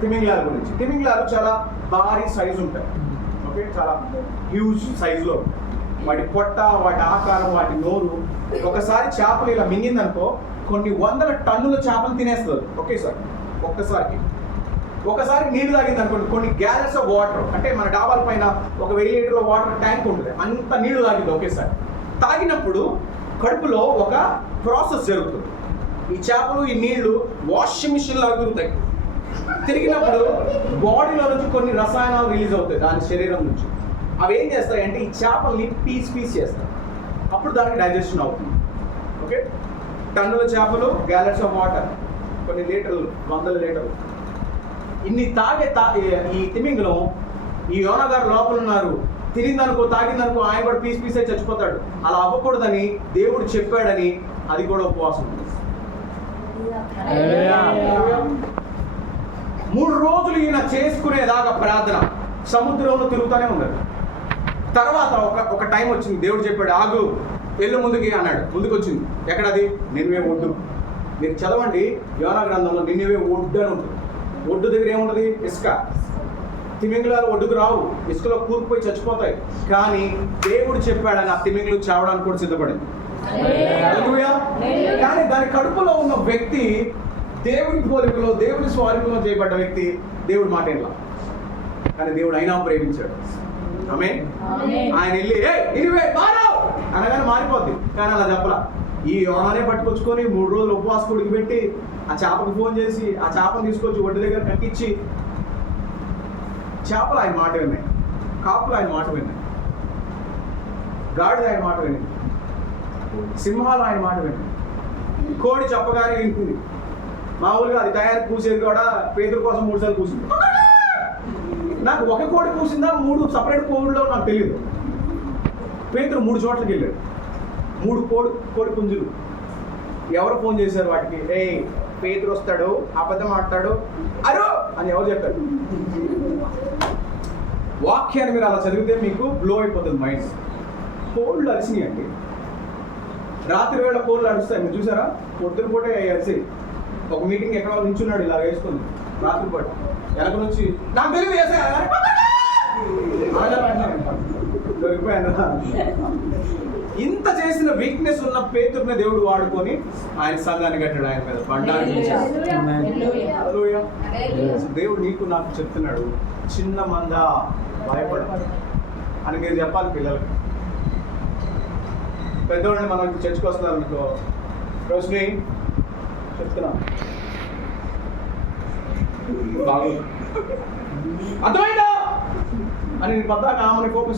తిమింగలాల గురించి. తిమింగలాలు చాలా భారీ సైజు ఉంటాయి. ఓకే, చాలా హ్యూజ్ సైజులో వాటి పొట్ట, వాటి ఆకారం, వాటి నోరు. ఒకసారి చేపలు ఇలా మింగిందనుకో కొన్ని వందల టన్నుల చేపలు తినేస్తుంది ఒకసారి నీళ్లు తాగింది అనుకోండి కొన్ని గ్యాలన్స్ ఆఫ్ వాటర్, అంటే మన డాబాల పైన ఒక 1000 లీటర్ల వాటర్ ట్యాంక్ ఉంటుంది, అంత నీళ్లు తాగింది ఒకేసారి. తాగినప్పుడు కడుపులో ఒక ప్రాసెస్ జరుగుతుంది. ఈ చేపలు ఈ నీళ్లు వాషింగ్ మిషన్ లాగా తిరుగుతాయి. తిరిగినప్పుడు బాడీలో నుంచి కొన్ని రసాయనాలు రిలీజ్ అవుతాయి దాని శరీరం నుంచి. అవి ఏం చేస్తాయి అంటే ఈ చేపల్ని పీస్ చేస్తాయి. అప్పుడు దానికి డైజెషన్ అవుతుంది. ఓకే, టన్నుల చేపలు, గ్యాలన్స్ ఆఫ్ వాటర్, కొన్ని లీటర్లు, 100 లీటర్లు. ఇన్ని ఈ తిమింగలం ఈ యోనా గారు లోపల ఉన్నారు. తిరిగిందనుకో, తాగిందనుకో ఆయన కూడా పీస్ అయి చచ్చిపోతాడు. అలా అవ్వకూడదని దేవుడు చెప్పాడని అది కూడా ఉపవాసం ఉంది. 3 రోజులు ఈయన చేసుకునేదాకా ప్రార్థన సముద్రంలో తిరుగుతూనే ఉన్నారు. తర్వాత ఒక టైం వచ్చింది, దేవుడు చెప్పాడు ఆగు వెళ్ళు ముందుకి అన్నాడు. ముందుకు వచ్చింది. ఎక్కడది? నినివే ఒడ్డు. మీరు చదవండి యోనా గ్రంథంలో నినివే ఒడ్డు అని ఉంటుంది. ఒడ్డు దగ్గర ఏముంటుంది? ఇసుక. తిమింగలాలు ఒడ్డుకు రావు, ఇసుకలో కూరుకుపోయి చచ్చిపోతాయి. కానీ దేవుడు చెప్పాడని ఆ తిమింగలు చావడానికి కూడా సిద్ధపడింది. కానీ దాని కడుపులో ఉన్న వ్యక్తి దేవుని పోలికలో, దేవుని స్వరూపంలో చేయబడ్డ వ్యక్తి దేవుడు మాట వినలా. కానీ దేవుడు అయినా ప్రేమించాడు. ఆమేన్. ఆయన వెళ్ళి అనగానే మారిపోద్ది. కానీ అలా చెప్పలా. ఈ యోనానే పట్టుకొచ్చుకొని 3 రోజులు ఉపవాసం ఉడికి పెట్టి ఆ చేపకు ఫోన్ చేసి ఆ చేపను తీసుకొచ్చి ఒడ్డు దగ్గర కట్టించి, చేపలు ఆయన మాట విన్నాయి, కాపులు ఆయన మాట విన్నాయి, గాడిద ఆయన మాట విన్నాయి, సింహాలు ఆయన మాట విన్నాయి, కోడి చెప్పగానే వింటుంది. మామూలుగా అది తయారు కూసేది కూడా పేదల కోసం 3 సార్లు కూసింది. నాకు ఒక కోడి కూసిందా 3 సపరేట్ కోడిలో నాకు తెలియదు. పేదలు 3 చోట్లకి వెళ్ళాడు. 3 కోడి పుంజులు. ఎవరు ఫోన్ చేశారు వాటికి? పేతురు వస్తాడు, అబద్ధం ఆడతాడు అరో అని ఎవరు చెప్పారు? వాక్యాన్ని మీరు అలా చదివితే మీకు బ్లో అయిపోతుంది మైండ్. కోళ్ళు అరిసినాయి అండి. రాత్రి వేళ కోళ్ళు అరుస్తాయి, మీరు చూసారా? పొద్దున పూట అరిసాయి. ఒక మీటింగ్ ఎక్కడ నించున్నాడు ఇలా వేసుకుంది రాత్రి పూట. వెనక నుంచి నాకు తెలియదు దొరికిపోయాను. ఇంత చేసిన వీక్నెస్ ఉన్న పేతురుని దేవుడు వాడుకొని ఆయన సంఘాన్ని కట్టాడు. ఆయన మీద బండాన్ని. దేవుడు నీకు నాకు చెప్తున్నాడు, చిన్న మంద భయపడ అని మీరు చెప్పాలి పిల్లలకి. పెద్దవాళ్ళని మనం చర్చకు వస్తున్నారు మీకు రోజుని చెప్తున్నా బాగు అర్థమైందా అని నేను పద్దాక ఆమెని ఫోకస్